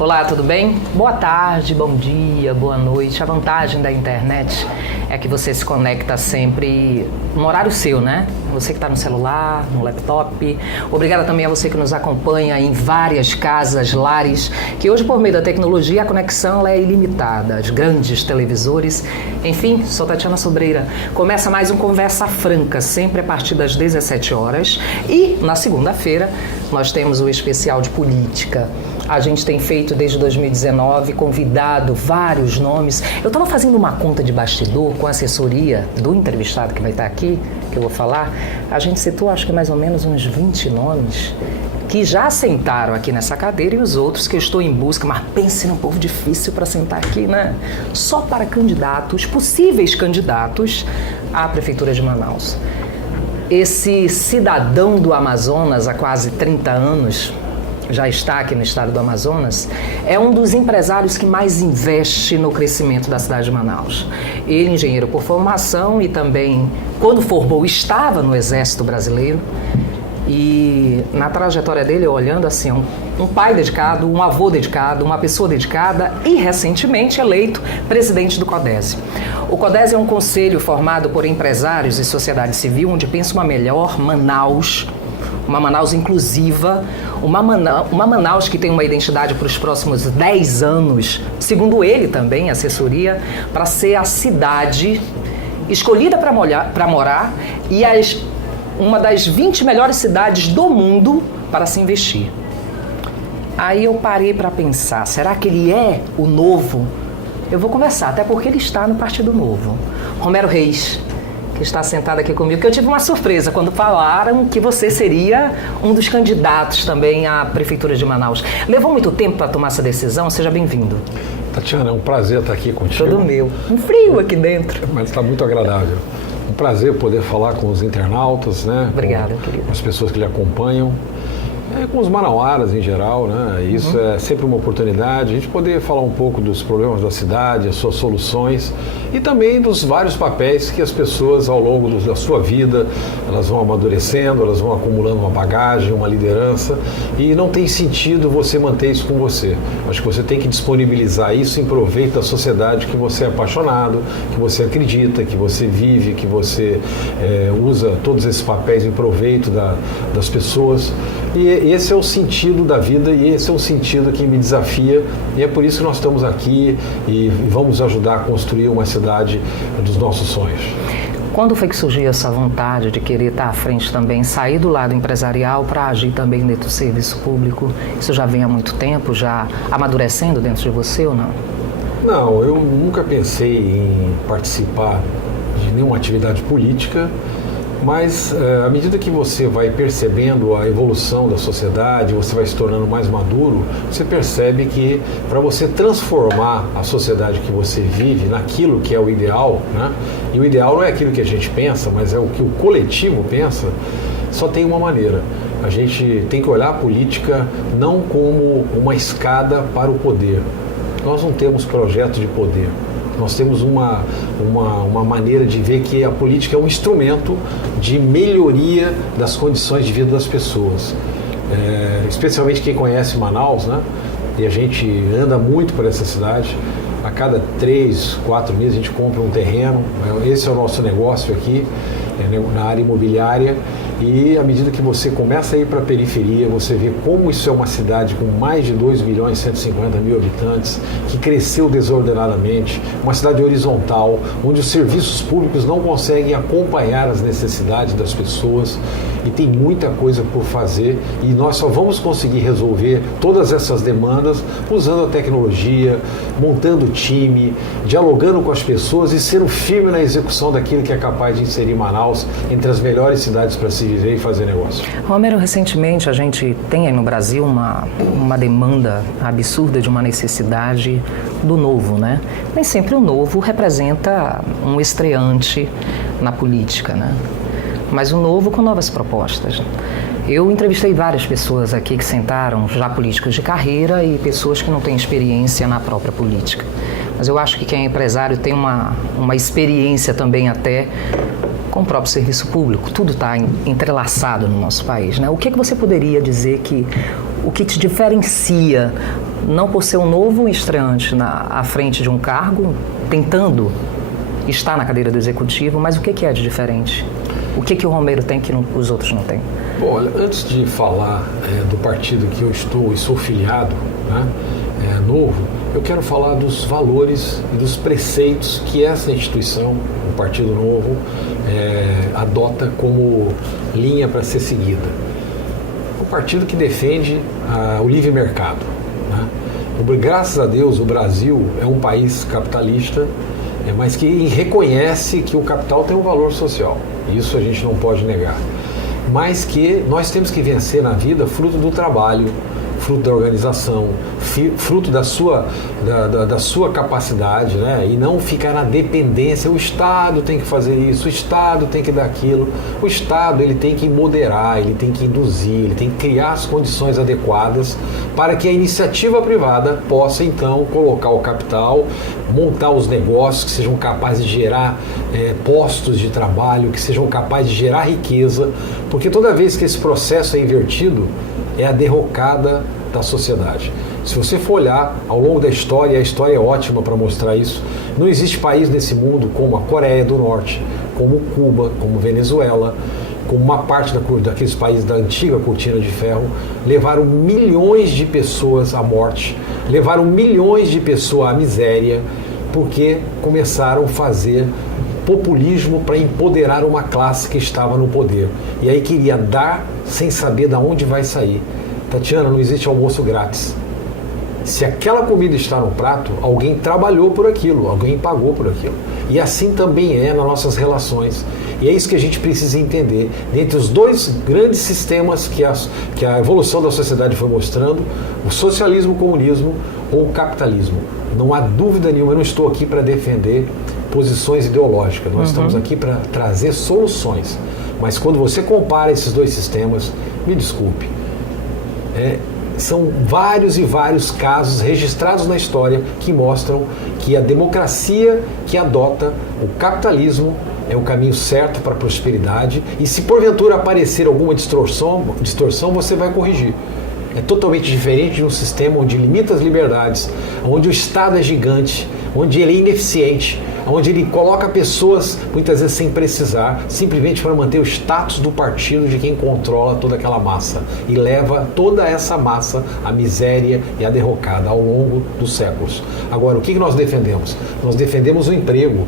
Olá, tudo bem? Boa tarde, bom dia, boa noite. A vantagem da internet é que você se conecta sempre no horário seu, né? Você que está no celular, no laptop. Obrigada também a você que nos acompanha em várias casas, lares, que hoje, por meio da tecnologia, a conexão é ilimitada. Os grandes televisores. Enfim, sou Tatiana Sobreira. Começa mais um Conversa Franca, sempre a partir das 17 horas. E, na segunda-feira, nós temos o especial de política. A gente tem feito desde 2019, convidado vários nomes. Eu estava fazendo uma conta de bastidor com a assessoria do entrevistado que vai estar aqui, que eu vou falar. A gente citou, acho que mais ou menos uns 20 nomes que já sentaram aqui nessa cadeira e os outros que eu estou em busca. Mas pense num povo difícil para sentar aqui, né? Só para candidatos, possíveis candidatos à Prefeitura de Manaus. Esse cidadão do Amazonas há quase 30 anos... já está aqui no estado do Amazonas, é um dos empresários que mais investe no crescimento da cidade de Manaus. Ele, engenheiro por formação e também, quando formou, estava no Exército Brasileiro. E na trajetória dele, olhando assim, um pai dedicado, um avô dedicado, uma pessoa dedicada e, recentemente, eleito presidente do CODESE. O CODESE é um conselho formado por empresários e sociedade civil, onde pensa uma melhor Manaus, uma Manaus inclusiva, uma Manaus que tem uma identidade para os próximos 10 anos, segundo ele também, assessoria, para ser a cidade escolhida para morar e uma das 20 melhores cidades do mundo para se investir. Aí eu parei para pensar, será que ele é o novo? Eu vou conversar, até porque ele está no Partido Novo. Romero Reis, que está sentado aqui comigo, que eu tive uma surpresa quando falaram que você seria um dos candidatos também à Prefeitura de Manaus. Levou muito tempo para tomar essa decisão? Seja bem-vindo. Tatiana, é um prazer estar aqui contigo. Todo meu. Um frio aqui dentro. Mas está muito agradável. Um prazer poder falar com os internautas, né? Obrigada, querido. Com as pessoas que lhe acompanham. Com os manauaras em geral, né? Isso é sempre uma oportunidade, a gente poder falar um pouco dos problemas da cidade, as suas soluções e também dos vários papéis que as pessoas ao longo da sua vida, elas vão amadurecendo, elas vão acumulando uma bagagem, uma liderança e não tem sentido você manter isso com você. Acho que você tem que disponibilizar isso em proveito da sociedade que você é apaixonado, que você acredita, que você vive, que você usa todos esses papéis em proveito das pessoas. E esse é o sentido da vida e esse é o sentido que me desafia e é por isso que nós estamos aqui e vamos ajudar a construir uma cidade dos nossos sonhos. Quando foi que surgiu essa vontade de querer estar à frente também, sair do lado empresarial para agir também dentro do serviço público? Isso já vem há muito tempo, já amadurecendo dentro de você ou não? Não, eu nunca pensei em participar de nenhuma atividade política. Mas à medida que você vai percebendo a evolução da sociedade, você vai se tornando mais maduro, você percebe que para você transformar a sociedade que você vive naquilo que é o ideal, né? E o ideal não é aquilo que a gente pensa, mas é o que o coletivo pensa, só tem uma maneira. A gente tem que olhar a política não como uma escada para o poder. Nós não temos projeto de poder. Nós temos uma maneira de ver que a política é um instrumento de melhoria das condições de vida das pessoas. Especialmente quem conhece Manaus, né? E a gente anda muito por essa cidade. A cada 3, 4 meses a gente compra um terreno. Esse é o nosso negócio aqui, na área imobiliária. E à medida que você começa a ir para a periferia, você vê como isso é uma cidade com mais de 2.150.000 habitantes, que cresceu desordenadamente, uma cidade horizontal, onde os serviços públicos não conseguem acompanhar as necessidades das pessoas e tem muita coisa por fazer e nós só vamos conseguir resolver todas essas demandas usando a tecnologia, montando time, dialogando com as pessoas e sendo firme na execução daquilo que é capaz de inserir Manaus entre as melhores cidades para se viver e fazer negócio. Romero, recentemente a gente tem aí no Brasil uma demanda absurda de uma necessidade do novo, né? Nem sempre o novo representa um estreante na política, né? Mas o novo com novas propostas. Eu entrevistei várias pessoas aqui que sentaram, já políticos de carreira e pessoas que não têm experiência na própria política. Mas eu acho que quem é empresário tem uma experiência também até com o próprio serviço público. Tudo está entrelaçado no nosso país, né? O que você poderia dizer que o que te diferencia não por ser um novo estreante à frente de um cargo, tentando estar na cadeira do executivo, mas o que é de diferente? O que o Romero tem que os outros não têm? Bom, olha, antes de falar do partido que eu estou e sou filiado, né, novo, eu quero falar dos valores e dos preceitos que essa instituição, o Partido Novo, adota como linha para ser seguida. O partido que defende o livre mercado, né? Graças a Deus, o Brasil é um país capitalista, mas que reconhece que o capital tem um valor social. Isso a gente não pode negar. Mas que nós temos que vencer na vida fruto do trabalho, fruto da organização, fruto da sua capacidade, né? E não ficar na dependência. O Estado tem que fazer isso, o Estado tem que dar aquilo. O Estado ele tem que moderar, ele tem que induzir, ele tem que criar as condições adequadas para que a iniciativa privada possa então colocar o capital, montar os negócios que sejam capazes de gerar postos de trabalho, que sejam capazes de gerar riqueza, porque toda vez que esse processo é invertido, é a derrocada da sociedade. Se você for olhar ao longo da história, e a história é ótima para mostrar isso, não existe país nesse mundo como a Coreia do Norte, como Cuba, como Venezuela, como uma parte daqueles países da antiga cortina de ferro, levaram milhões de pessoas à morte, levaram milhões de pessoas à miséria, porque começaram a fazer populismo para empoderar uma classe que estava no poder. E aí queria dar sem saber de onde vai sair. Tatiana, não existe almoço grátis. Se aquela comida está no prato, alguém trabalhou por aquilo, alguém pagou por aquilo. E assim também é nas nossas relações. E é isso que a gente precisa entender. Dentre os dois grandes sistemas que a evolução da sociedade foi mostrando, o socialismo, o comunismo ou o capitalismo. Não há dúvida nenhuma, eu não estou aqui para defender posições ideológicas. Nós estamos aqui para trazer soluções. Mas quando você compara esses dois sistemas, me desculpe, são vários e vários casos registrados na história que mostram que a democracia que adota o capitalismo é o caminho certo para a prosperidade, e se porventura aparecer alguma distorção você vai corrigir. É totalmente diferente de um sistema onde limita as liberdades, onde o Estado é gigante, onde ele é ineficiente, onde ele coloca pessoas, muitas vezes sem precisar, simplesmente para manter o status do partido de quem controla toda aquela massa e leva toda essa massa à miséria e à derrocada ao longo dos séculos. Agora, o que nós defendemos? Nós defendemos o emprego.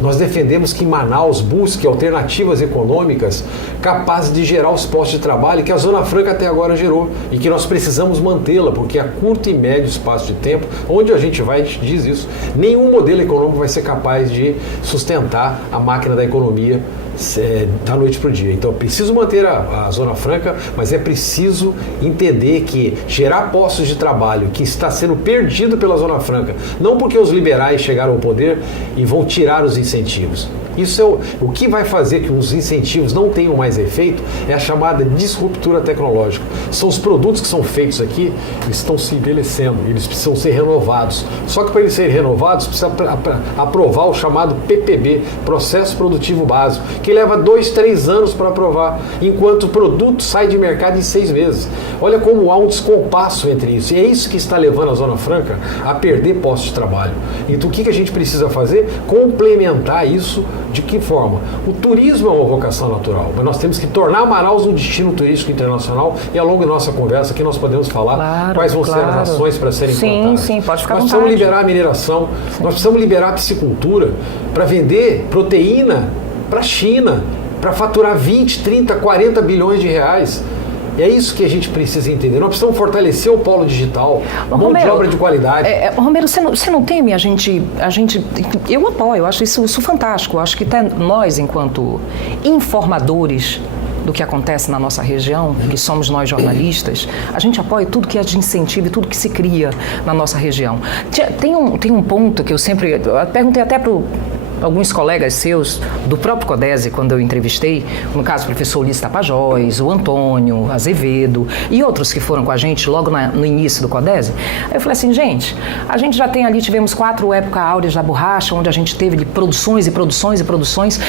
Nós defendemos que Manaus busque alternativas econômicas capazes de gerar os postos de trabalho que a Zona Franca até agora gerou e que nós precisamos mantê-la, porque a curto e médio espaço de tempo, onde a gente vai, diz isso, nenhum modelo econômico vai ser capaz de sustentar a máquina da economia da noite para o dia. Então é preciso manter a Zona Franca, mas é preciso entender que gerar postos de trabalho que está sendo perdido pela Zona Franca, não porque os liberais chegaram ao poder e vão tirar os incentivos. Isso é o que vai fazer que os incentivos não tenham mais efeito, é a chamada disruptura tecnológica. São os produtos que são feitos aqui, eles estão se envelhecendo, eles precisam ser renovados. Só que para eles serem renovados, precisa aprovar o chamado PPB, Processo Produtivo Básico, que leva 2, 3 anos para aprovar, enquanto o produto sai de mercado em 6 meses. Olha como há um descompasso entre isso. E é isso que está levando a Zona Franca a perder postos de trabalho. Então o que a gente precisa fazer? Complementar isso. De que forma? O turismo é uma vocação natural, mas nós temos que tornar Manaus um destino turístico internacional, e ao longo da nossa conversa aqui nós podemos falar quais vão ser as ações para serem implantadas. Sim, pode ficar à vontade. Nós precisamos liberar a mineração, nós precisamos liberar a piscicultura para vender proteína para a China, para faturar 20, 30, 40 bilhões de reais. É isso que a gente precisa entender. Nós precisamos fortalecer o polo digital, mão de obra de qualidade. Romero, você não teme eu apoio, eu acho isso fantástico. Eu acho que até nós, enquanto informadores do que acontece na nossa região, que somos nós jornalistas, a gente apoia tudo que é de incentivo e tudo que se cria na nossa região. Tem um ponto que eu perguntei até para alguns colegas seus do próprio CODESE, quando eu entrevistei, no caso o professor Ulisses Tapajós, o Antônio Azevedo e outros que foram com a gente logo no início do CODESE. Aí eu falei assim, gente, a gente já tem ali, tivemos 4 épocas áureas da borracha, onde a gente teve de produções e produções e produções,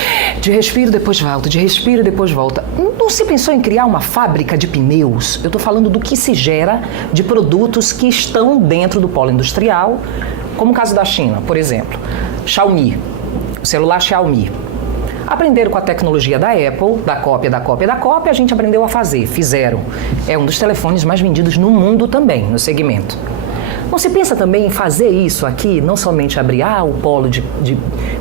de respiro depois volta, de respiro depois volta. Não se pensou em criar uma fábrica de pneus? Eu estou falando do que se gera de produtos que estão dentro do polo industrial, como o caso da China, por exemplo. Xiaomi, o celular Xiaomi. Aprenderam com a tecnologia da Apple, da cópia, a gente aprendeu a fazer, fizeram. É um dos telefones mais vendidos no mundo também, no segmento. Não se pensa também em fazer isso aqui, não somente abrir o polo de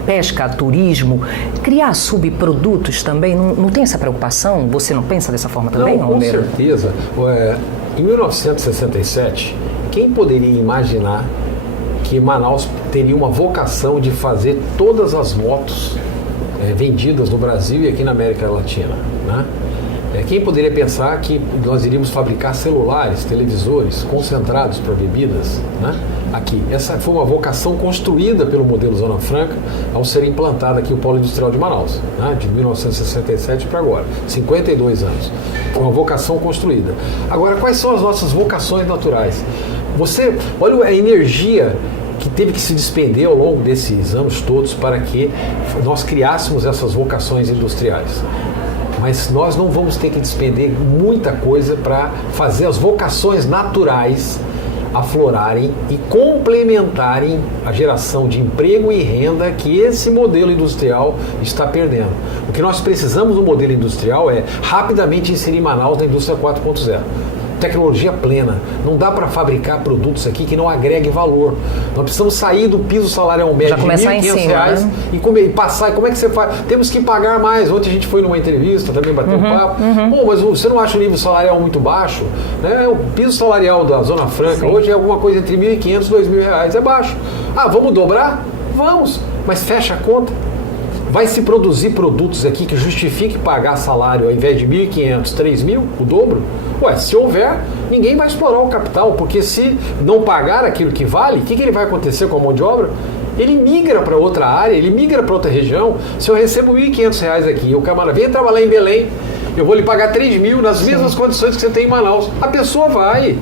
pesca, turismo, criar subprodutos também? Não tem essa preocupação? Você não pensa dessa forma também, não, com Romero? certeza. Em 1967, quem poderia imaginar que Manaus teria uma vocação de fazer todas as motos vendidas no Brasil e aqui na América Latina, né? Quem poderia pensar que nós iríamos fabricar celulares, televisores, concentrados para bebidas, né? Aqui. Essa foi uma vocação construída pelo modelo Zona Franca ao ser implantado aqui o Polo Industrial de Manaus, né? De 1967 para agora, 52 anos. Foi uma vocação construída. Agora, quais são as nossas vocações naturais? Você, olha a energia que teve que se despender ao longo desses anos todos para que nós criássemos essas vocações industriais. Mas nós não vamos ter que despender muita coisa para fazer as vocações naturais aflorarem e complementarem a geração de emprego e renda que esse modelo industrial está perdendo. O que nós precisamos no modelo industrial é rapidamente inserir Manaus na indústria 4.0. Tecnologia plena. Não dá para fabricar produtos aqui que não agreguem valor. Nós precisamos sair do piso salarial médio de R$ 1.500 né? e passar. E como é que você faz? Temos que pagar mais. Ontem a gente foi numa entrevista, também bateu um papo. Bom, mas você não acha o nível salarial muito baixo? Né? O piso salarial da Zona Franca hoje é alguma coisa entre R$ 1.500 e R$ 2.000. É baixo. Vamos dobrar? Vamos. Mas fecha a conta. Vai se produzir produtos aqui que justifique pagar salário ao invés de 1.500, 3.000, o dobro? Se houver, ninguém vai explorar o capital, porque se não pagar aquilo que vale, o que ele vai acontecer com a mão de obra? Ele migra para outra área, ele migra para outra região. Se eu recebo R$ 1.500 aqui e o camarada vem trabalhar em Belém, eu vou lhe pagar 3.000 nas mesmas condições que você tem em Manaus. A pessoa vai.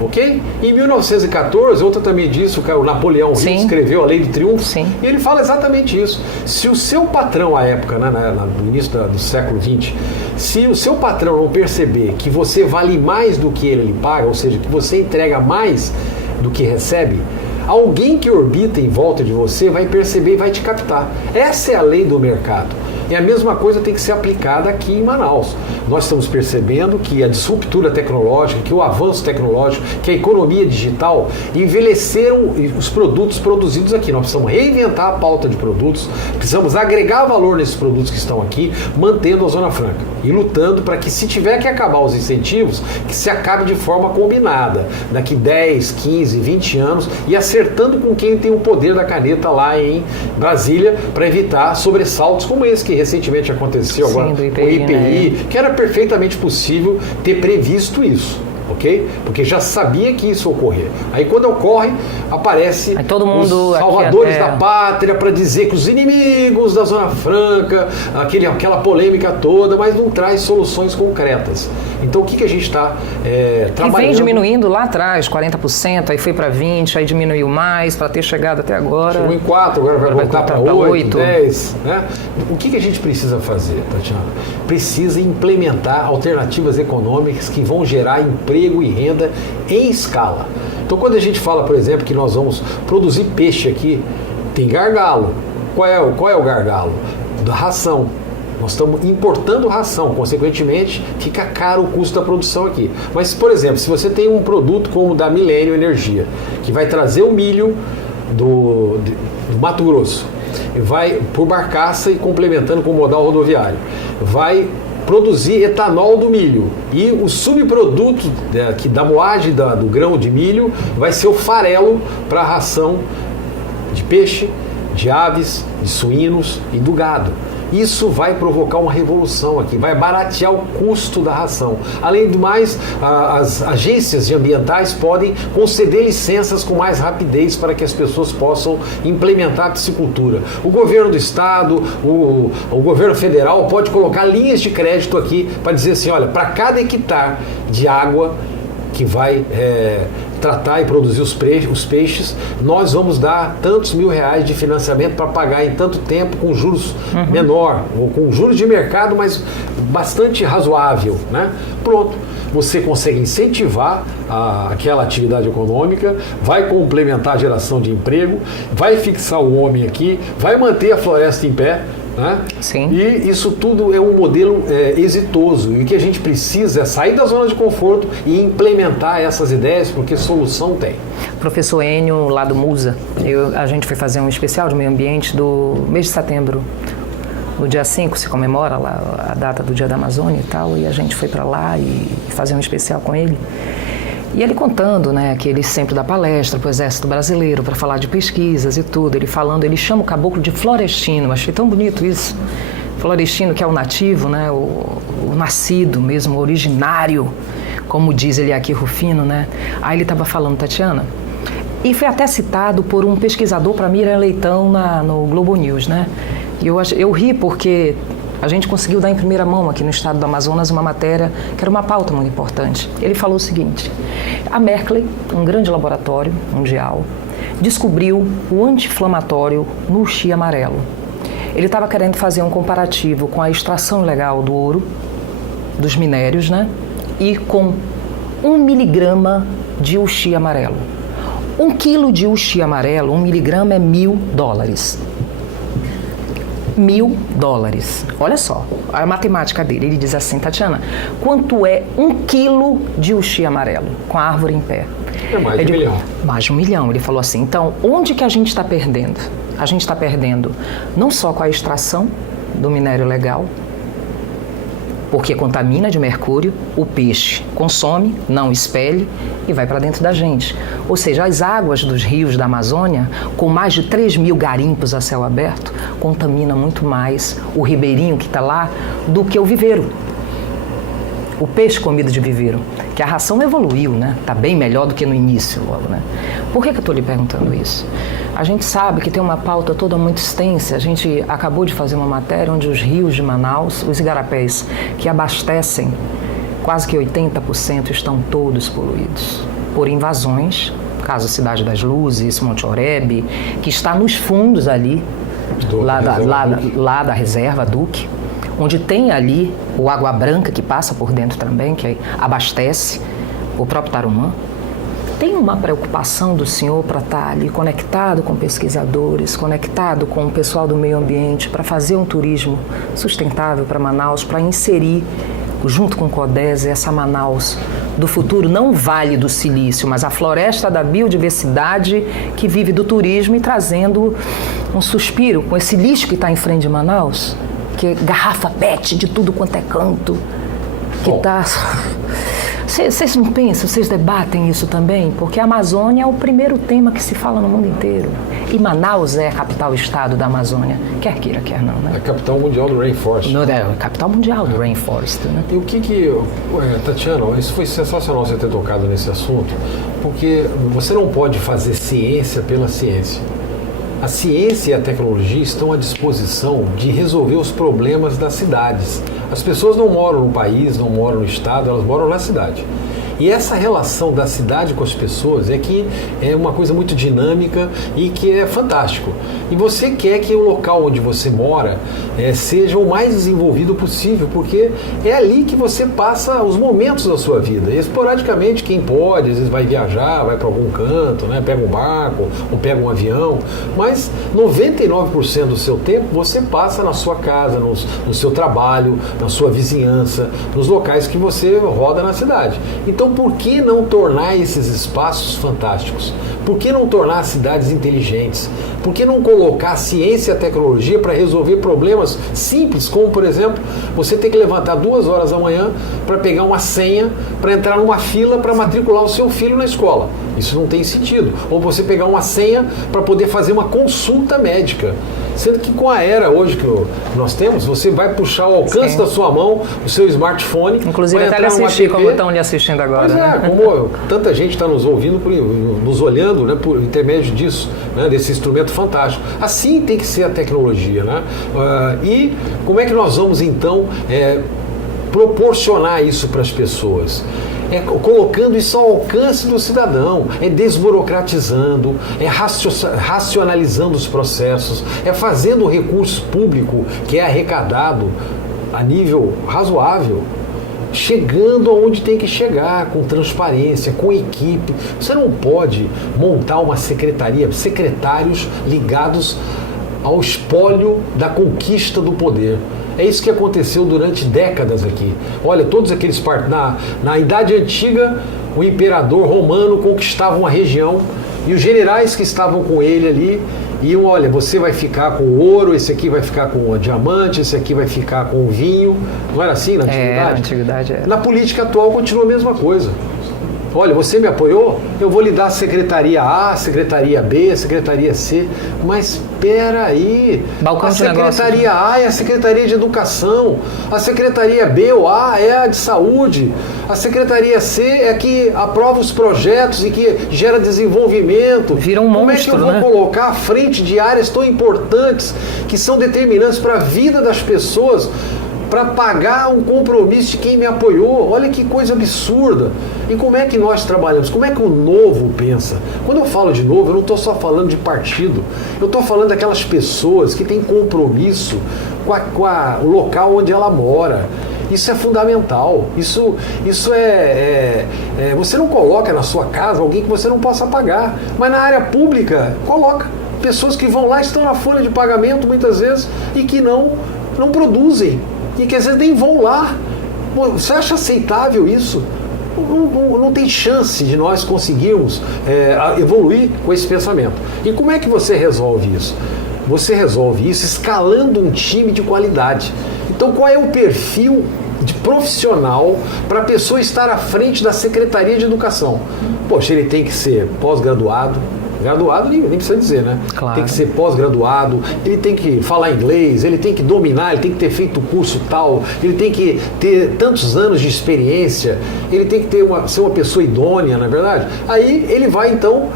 Ok? Em 1914, outra também disse, o Napoleão Hill escreveu a Lei do Triunfo, e ele fala exatamente isso. Se o seu patrão, à época, né, no início do século XX, se o seu patrão não perceber que você vale mais do que ele lhe paga, ou seja, que você entrega mais do que recebe, alguém que orbita em volta de você vai perceber e vai te captar. Essa é a lei do mercado. E a mesma coisa tem que ser aplicada aqui em Manaus. Nós estamos percebendo que a disruptura tecnológica, que o avanço tecnológico, que a economia digital envelheceram os produtos produzidos aqui. Nós precisamos reinventar a pauta de produtos, precisamos agregar valor nesses produtos que estão aqui, mantendo a Zona Franca e lutando para que, se tiver que acabar os incentivos, que se acabe de forma combinada, daqui 10, 15, 20 anos, e acertando com quem tem o poder da caneta lá em Brasília, para evitar sobressaltos como esse que recentemente aconteceu agora com o IPI, né? Que era perfeitamente possível ter previsto isso, ok? Porque já sabia que isso ia ocorrer. Aí quando ocorre, aparece todo mundo os salvadores da pátria para dizer que os inimigos da Zona Franca, aquela polêmica toda, mas não traz soluções concretas. Então o que a gente está trabalhando? E vem diminuindo lá atrás, 40%, aí foi para 20%, aí diminuiu mais, para ter chegado até agora. Chegou em 4%, agora vai voltar para 8%, 10%. Né? O que a gente precisa fazer, Tatiana? Precisa implementar alternativas econômicas que vão gerar emprego e renda em escala. Então quando a gente fala, por exemplo, que nós vamos produzir peixe aqui, tem gargalo. Qual é o gargalo? Da ração. Nós estamos importando ração, consequentemente fica caro o custo da produção aqui. Mas, por exemplo, se você tem um produto como o da Milênio Energia, que vai trazer o milho do Mato Grosso, vai por barcaça e complementando com o modal rodoviário, vai produzir etanol do milho, e o subproduto da moagem do grão de milho vai ser o farelo para a ração de peixe, de aves, de suínos e do gado. Isso vai provocar uma revolução aqui, vai baratear o custo da ração. Além do mais, as agências ambientais podem conceder licenças com mais rapidez para que as pessoas possam implementar a piscicultura. O governo do estado, o governo federal pode colocar linhas de crédito aqui para dizer assim, olha, para cada hectare de água que vai tratar e produzir os peixes, nós vamos dar tantos R$1.000 de financiamento para pagar em tanto tempo com juros menor, ou com juros de mercado, mas bastante razoável, né? Pronto, você consegue incentivar aquela atividade econômica, vai complementar a geração de emprego, vai fixar o homem aqui, vai manter a floresta em pé, né? Sim. E isso tudo é um modelo exitoso, e o que a gente precisa é sair da zona de conforto e implementar essas ideias, porque solução tem. Professor Enio, lá do MUSA, a gente foi fazer um especial de meio ambiente do mês de setembro. No dia 5 se comemora lá a data do Dia da Amazônia e tal, e a gente foi para lá e fazer um especial com ele. E ele contando, né, que ele sempre dá palestra para o Exército Brasileiro para falar de pesquisas e tudo. Ele falando, ele chama o caboclo de florestino. Achei tão bonito isso. Florestino, que é o nativo, né, o nascido mesmo, o originário, como diz ele aqui, Rufino, né. Aí ele estava falando, Tatiana, e foi até citado por um pesquisador para Miriam Leitão no Globo News, né. E eu ri porque a gente conseguiu dar em primeira mão aqui no estado do Amazonas uma matéria que era uma pauta muito importante. Ele falou o seguinte, a Merkley, um grande laboratório mundial, descobriu o anti-inflamatório no uxi amarelo. Ele estava querendo fazer um comparativo com a extração ilegal do ouro, dos minérios, né? E com 1 miligrama de uxi amarelo. 1 quilo de uxi amarelo, 1 miligrama é $1.000. $1.000. Olha só, a matemática dele. Ele diz assim, Tatiana, quanto é 1 quilo de uxi amarelo com a árvore em pé? É mais de 1 milhão. Mais de 1 milhão. Ele falou assim, então, onde que a gente está perdendo? A gente está perdendo não só com a extração do minério legal, porque contamina de mercúrio, o peixe consome, não expele e vai para dentro da gente. Ou seja, as águas dos rios da Amazônia, com mais de 3.000 garimpos a céu aberto, contamina muito mais o ribeirinho que está lá do que o viveiro. O peixe comido de viveiro, que a ração evoluiu, né? Está bem melhor do que no início logo, né? Por que eu estou lhe perguntando isso? A gente sabe que tem uma pauta toda muito extensa. A gente acabou de fazer uma matéria onde os rios de Manaus, os igarapés que abastecem, quase que 80% estão todos poluídos por invasões, caso Cidade das Luzes, Monte Oreb, que está nos fundos ali, lá da reserva Duque, onde tem ali o Água Branca que passa por dentro também, que abastece o próprio Tarumã. Tem uma preocupação do senhor para estar ali conectado com pesquisadores, conectado com o pessoal do meio ambiente, para fazer um turismo sustentável para Manaus, para inserir, junto com o CODES, essa Manaus do futuro, não o Vale do Silício, mas a floresta da biodiversidade que vive do turismo e trazendo um suspiro com esse lixo que está em frente de Manaus, que é garrafa PET de tudo quanto é canto, que está... Vocês não pensam, vocês debatem isso também? Porque a Amazônia é o primeiro tema que se fala no mundo inteiro. E Manaus é a capital-estado da Amazônia, quer queira, quer não, né? A capital mundial do Rainforest. É a capital mundial do Rainforest, né? E o Tatiana, isso foi sensacional você ter tocado nesse assunto, porque você não pode fazer ciência pela ciência. A ciência e a tecnologia estão à disposição de resolver os problemas das cidades. As pessoas não moram no país, não moram no estado, elas moram na cidade. E essa relação da cidade com as pessoas é que é uma coisa muito dinâmica e que é fantástico. E você quer que o local onde você mora seja o mais desenvolvido possível, porque é ali que você passa os momentos da sua vida. E esporadicamente, quem pode, às vezes vai viajar, vai para algum canto, né? Pega um barco ou pega um avião, mas 99% do seu tempo você passa na sua casa, no seu trabalho, na sua vizinhança, nos locais que você roda na cidade. Então, por que não tornar esses espaços fantásticos? Por que não tornar as cidades inteligentes? Por que não colocar a ciência e a tecnologia para resolver problemas simples, como, por exemplo, você ter que levantar 2 horas da manhã para pegar uma senha, para entrar numa fila para matricular o seu filho na escola? Isso não tem sentido. Ou você pegar uma senha para poder fazer uma consulta médica. Sendo que com a era hoje que nós temos, você vai puxar ao alcance da sua mão o seu smartphone. Inclusive até lhe assistir como estão lhe assistindo agora. Pois é, como tanta gente está nos ouvindo, nos olhando, né, por intermédio disso, né, desse instrumento fantástico. Assim tem que ser a tecnologia. Né? E como é que nós vamos então proporcionar isso para as pessoas? Colocando isso ao alcance do cidadão, desburocratizando, racionalizando os processos, fazendo o recurso público que é arrecadado a nível razoável, chegando aonde tem que chegar, com transparência, com equipe. Você não pode montar uma secretaria, secretários ligados ao espólio da conquista do poder. É isso que aconteceu durante décadas aqui. Olha, todos aqueles na Idade Antiga, o imperador romano conquistava uma região e os generais que estavam com ele ali iam, olha, você vai ficar com o ouro, esse aqui vai ficar com o diamante, esse aqui vai ficar com o vinho. Não era assim na antiguidade? Na antiguidade era. Na política atual continua a mesma coisa. Olha, você me apoiou? Eu vou lhe dar a secretaria A, a secretaria B, a secretaria C. Mas espera aí. Balcão a de negócios, secretaria A é a secretaria de educação. A secretaria B ou A é a de saúde. A secretaria C é a que aprova os projetos e que gera desenvolvimento. Vira um monstro, Como é que eu vou colocar à frente de áreas tão importantes que são determinantes para a vida das pessoas, para pagar um compromisso de quem me apoiou? Olha que coisa absurda. E como é que nós trabalhamos? Como é que o Novo pensa? Quando eu falo de Novo, eu não estou só falando de partido. Eu estou falando daquelas pessoas que têm compromisso com o local onde ela mora. Isso é fundamental. Isso você não coloca na sua casa alguém que você não possa pagar. Mas na área pública, coloca pessoas que vão lá, estão na folha de pagamento muitas vezes e que não produzem. E que às vezes nem vão lá. Você acha aceitável isso? Não tem chance de nós conseguirmos evoluir com esse pensamento. E como é que você resolve isso? Você resolve isso escalando um time de qualidade. Então, qual é o perfil de profissional para a pessoa estar à frente da Secretaria de Educação? Poxa, ele tem que ser pós-graduado. Graduado nem precisa dizer, né? Claro. Tem que ser pós-graduado, ele tem que falar inglês, ele tem que dominar, ele tem que ter feito o curso tal, ele tem que ter tantos anos de experiência, ele tem que ser uma pessoa idônea, não é verdade? Aí ele vai então,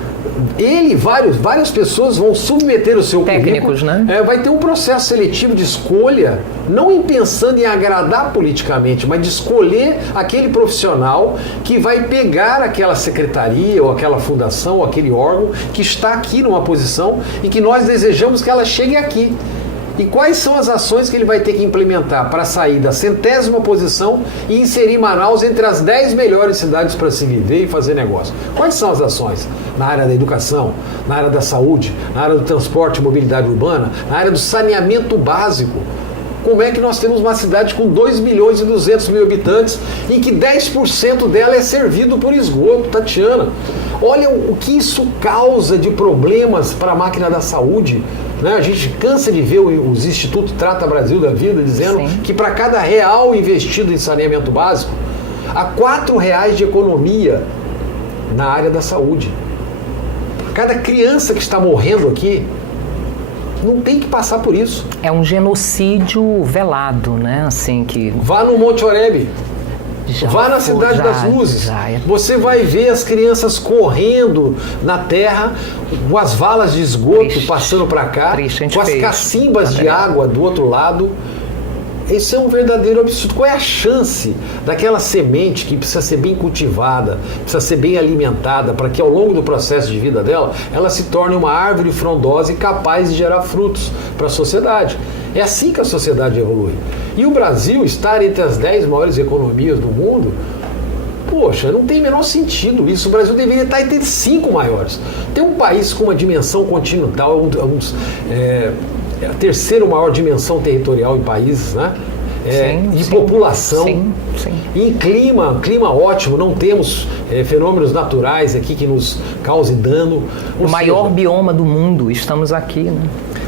várias pessoas vão submeter o seu técnicos, currículo, né? Vai ter um processo seletivo de escolha, não pensando em agradar politicamente, mas de escolher aquele profissional que vai pegar aquela secretaria ou aquela fundação ou aquele órgão que está aqui numa posição e que nós desejamos que ela chegue aqui. E quais são as ações que ele vai ter que implementar para sair da 100ª posição e inserir Manaus entre as 10 melhores cidades para se viver e fazer negócio? Quais são as ações? Na área da educação, na área da saúde, na área do transporte e mobilidade urbana, na área do saneamento básico. Como é que nós temos uma cidade com 2.200.000 habitantes em que 10% dela é servido por esgoto, Tatiana? Olha o que isso causa de problemas para a máquina da saúde. Né? A gente cansa de ver os institutos Trata Brasil da vida dizendo que para cada real investido em saneamento básico, há R$4 de economia na área da saúde. Cada criança que está morrendo aqui não tem que passar por isso. É um genocídio velado, né? Assim que... Vá no Monte Oreb. Vá na Cidade das Luzes. Você vai ver as crianças correndo na terra, com as valas de esgoto passando para cá, com as cacimbas de água do outro lado. Isso é um verdadeiro absurdo. Qual é a chance daquela semente que precisa ser bem cultivada, precisa ser bem alimentada, para que ao longo do processo de vida dela, ela se torne uma árvore frondosa e capaz de gerar frutos para a sociedade? É assim que a sociedade evolui. E o Brasil estar entre as 10 maiores economias do mundo, poxa, não tem o menor sentido isso. O Brasil deveria estar entre 5 maiores. Tem um país com uma dimensão continental, a terceira maior dimensão territorial em países, né? De população. Sim. Em clima ótimo, não temos fenômenos naturais aqui que nos causem dano. O maior bioma do mundo, estamos aqui, né?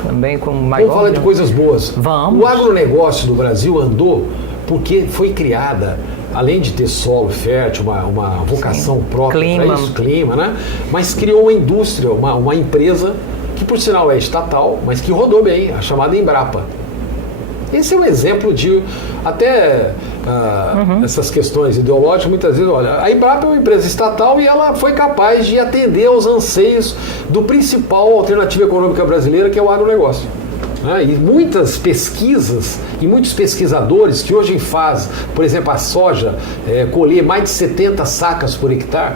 Também com o maior. Vamos falar de coisas boas. Vamos. O agronegócio do Brasil andou porque foi criada, além de ter solo fértil, uma vocação própria para isso, clima, né? Mas criou uma indústria, uma empresa que por sinal é estatal, mas que rodou bem, a chamada Embrapa. Esse é um exemplo de até essas questões ideológicas, muitas vezes, olha, a Embrapa é uma empresa estatal e ela foi capaz de atender aos anseios do principal alternativa econômica brasileira, que é o agronegócio. Né? E muitas pesquisas e muitos pesquisadores que hoje fazem, por exemplo, a soja colher mais de 70 sacas por hectare,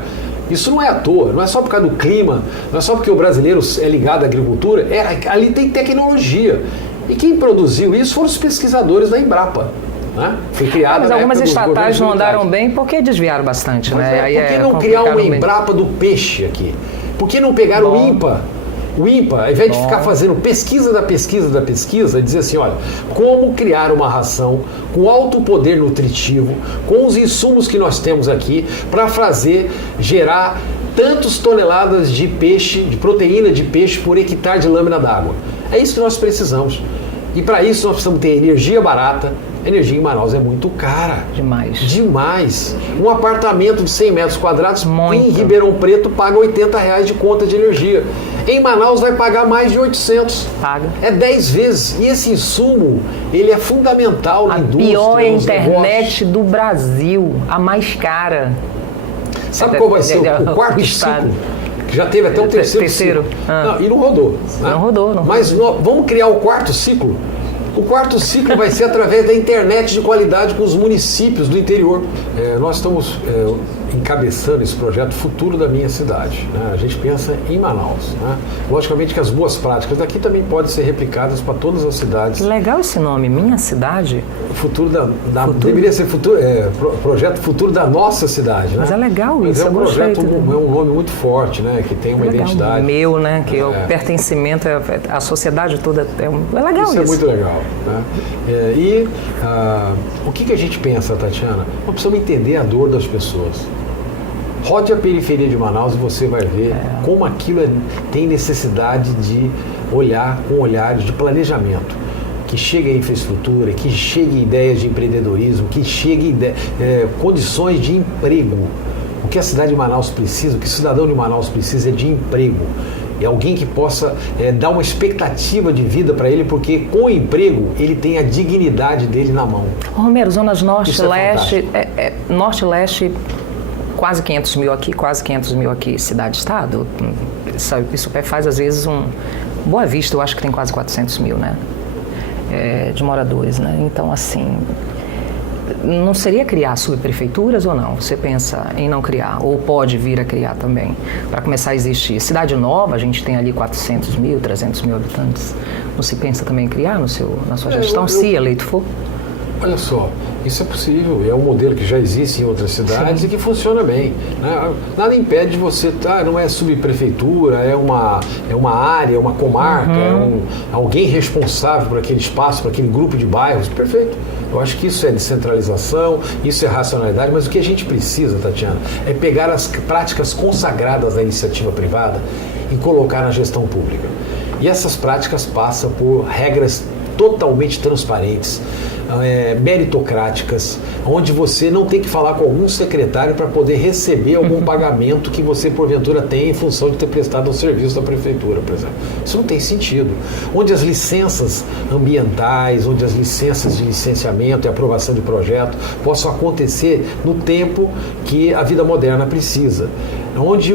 isso não é à toa, não é só por causa do clima, não é só porque o brasileiro é ligado à agricultura, ali tem tecnologia. E quem produziu isso foram os pesquisadores da Embrapa. Né? Foi criada. Mas algumas estatais não andaram bem porque desviaram bastante, né? Por que não criar uma Embrapa do peixe aqui? Por que não pegar o INPA? O INPA, ao invés de ficar fazendo pesquisa da pesquisa, dizer assim, olha, como criar uma ração com alto poder nutritivo, com os insumos que nós temos aqui, para gerar tantas toneladas de peixe, de proteína de peixe por hectare de lâmina d'água. É isso que nós precisamos. E para isso nós precisamos ter energia barata. Energia em Manaus é muito cara. Demais. Um apartamento de 100 metros quadrados em Ribeirão Preto paga R$80 de conta de energia. Em Manaus vai pagar mais de 800. Paga. É 10 vezes. E esse insumo, ele é fundamental na indústria. A pior internet do Brasil, a mais cara. Sabe qual vai ser o quarto ciclo? Que já teve até o terceiro ciclo. Não, e não rodou. Né? Não rodou. Mas vamos criar o quarto ciclo? O quarto ciclo vai ser através da internet de qualidade com os municípios do interior. Nós estamos encabeçando esse projeto Futuro da Minha Cidade. Né? A gente pensa em Manaus. Né? Logicamente que as boas práticas daqui também podem ser replicadas para todas as cidades. Legal esse nome, Minha Cidade. Deveria ser projeto Futuro da Nossa Cidade. Né? Mas é legal Mas isso, é um projeto, é um nome muito forte, né? Que tem uma identidade. Meu, né? Que é o pertencimento, a sociedade toda. É legal isso. Isso é muito legal. Né? O que a gente pensa, Tatiana? Nós precisamos entender a dor das pessoas. Rode a periferia de Manaus e você vai ver como aquilo tem necessidade de olhar com olhares de planejamento. Que chegue a infraestrutura, que chegue ideias de empreendedorismo, que chegue condições de emprego. O que a cidade de Manaus precisa, o que o cidadão de Manaus precisa é de emprego. É alguém que possa dar uma expectativa de vida para ele, porque com o emprego ele tem a dignidade dele na mão. Romero, zonas norte, leste, norte, leste, quase 500 mil aqui, cidade-estado. Isso faz às vezes Boa Vista, eu acho que tem quase 400 mil, né? De moradores, né? Então, assim, não seria criar subprefeituras ou não? Você pensa em não criar, ou pode vir a criar também, para começar a existir. Cidade Nova, a gente tem ali 400 mil, 300 mil habitantes. Não se pensa também em criar na sua gestão, se eleito for? Olha só, isso é possível, é um modelo que já existe em outras cidades. Sim. E que funciona bem. Né? Nada impede de você, não é subprefeitura, é uma área, uma comarca, alguém responsável por aquele espaço, por aquele grupo de bairros, perfeito. Eu acho que isso é descentralização, isso é racionalidade, mas o que a gente precisa, Tatiana, é pegar as práticas consagradas da iniciativa privada e colocar na gestão pública. E essas práticas passam por regras totalmente transparentes, meritocráticas, onde você não tem que falar com algum secretário para poder receber algum pagamento que você porventura tem em função de ter prestado um serviço da prefeitura, por exemplo. Isso não tem sentido. Onde as licenças ambientais, onde as licenças de licenciamento e aprovação de projeto possam acontecer no tempo que a vida moderna precisa. Onde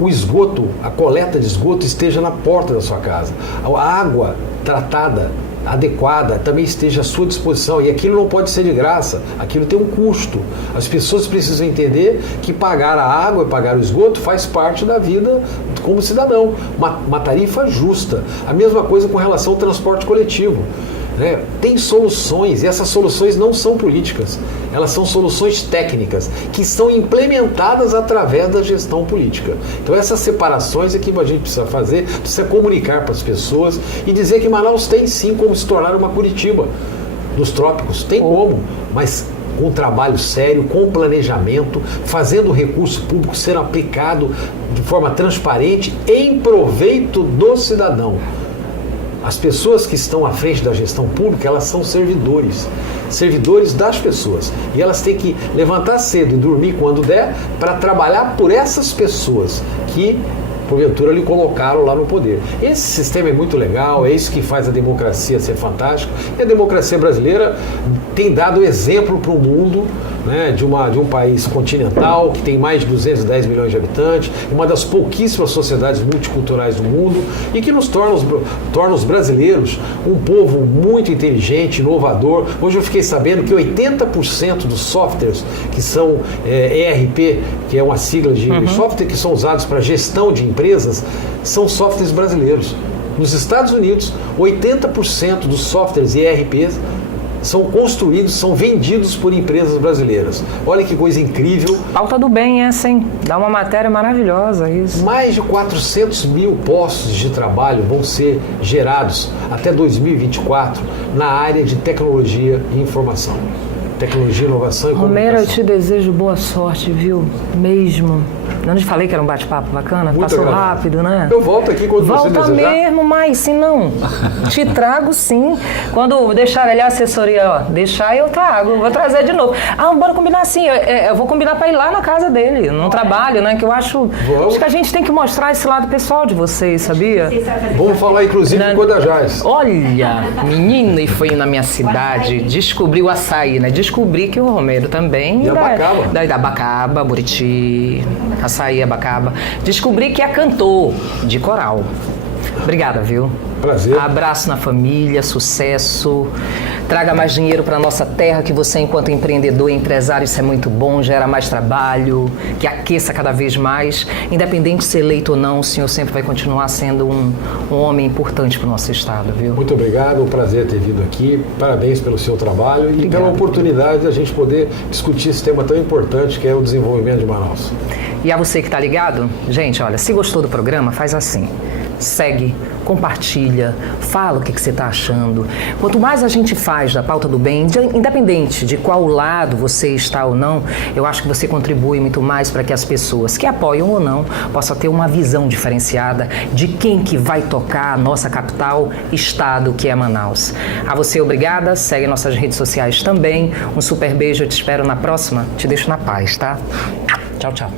o esgoto, a coleta de esgoto esteja na porta da sua casa. A água tratada, adequada, também esteja à sua disposição. E aquilo não pode ser de graça, aquilo tem um custo. As pessoas precisam entender que pagar a água e pagar o esgoto faz parte da vida como cidadão. Uma tarifa justa. A mesma coisa com relação ao transporte coletivo. Né? Tem soluções, e essas soluções não são políticas, elas são soluções técnicas que são implementadas através da gestão política. Então essas separações é que a gente precisa fazer, precisa comunicar para as pessoas e dizer que Manaus tem sim como se tornar uma Curitiba dos trópicos, tem como, mas com trabalho sério, com planejamento, fazendo o recurso público ser aplicado de forma transparente em proveito do cidadão. As pessoas que estão à frente da gestão pública, elas são servidores das pessoas. E elas têm que levantar cedo e dormir quando der para trabalhar por essas pessoas que, porventura, lhe colocaram lá no poder. Esse sistema é muito legal, é isso que faz a democracia ser fantástica. E a democracia brasileira tem dado exemplo para o mundo, né, de um país continental que tem mais de 210 milhões de habitantes, uma das pouquíssimas sociedades multiculturais do mundo e que nos torna os brasileiros um povo muito inteligente, inovador. Hoje eu fiquei sabendo que 80% dos softwares que são ERP, que é uma sigla de software que são usados para gestão de empresas, são softwares brasileiros. Nos Estados Unidos, 80% dos softwares ERPs são construídos, são vendidos por empresas brasileiras. Olha que coisa incrível. Pauta do bem essa, hein? Dá uma matéria maravilhosa isso. Mais de 400 mil postos de trabalho vão ser gerados até 2024 na área de tecnologia e informação. Tecnologia, inovação e comunicação. Romero, eu te desejo boa sorte, viu? Mesmo. Não te falei que era um bate-papo bacana? Muito Passou agradável. Rápido, né? Eu volto aqui quando você desejar. Volta mesmo, mas se não, te trago sim. Quando deixar ali a assessoria, ó, deixar eu trago, vou trazer de novo. Ah, bora combinar assim, eu vou combinar para ir lá na casa dele, no trabalho, né? Que eu acho que a gente tem que mostrar esse lado pessoal de vocês, sabia? Vamos falar inclusive em Codajás. Olha, menina, e foi na minha cidade, descobri o açaí, né? Descobri que o Romero também... E Abacaba. Da Abacaba, Buriti, açaí, Abacaba. Descobri que é cantor de coral. Obrigada, viu? Prazer. Abraço na família, sucesso. Traga mais dinheiro para nossa terra, que você, enquanto empreendedor e empresário, isso é muito bom, gera mais trabalho, que aqueça cada vez mais. Independente de ser eleito ou não, o senhor sempre vai continuar sendo um homem importante para o nosso estado, viu? Muito obrigado, um prazer ter vindo aqui. Parabéns pelo seu trabalho e pela oportunidade de a gente poder discutir esse tema tão importante que é o desenvolvimento de Manaus. E a você que está ligado, gente, olha, se gostou do programa, faz assim. Segue, compartilha, fala o que você está achando. Quanto mais a gente faz da pauta do bem, independente de qual lado você está ou não, eu acho que você contribui muito mais para que as pessoas que apoiam ou não possam ter uma visão diferenciada de quem que vai tocar a nossa capital, estado, que é Manaus. A você, obrigada. Segue nossas redes sociais também. Um super beijo, eu te espero na próxima. Te deixo na paz, tá? Tchau, tchau.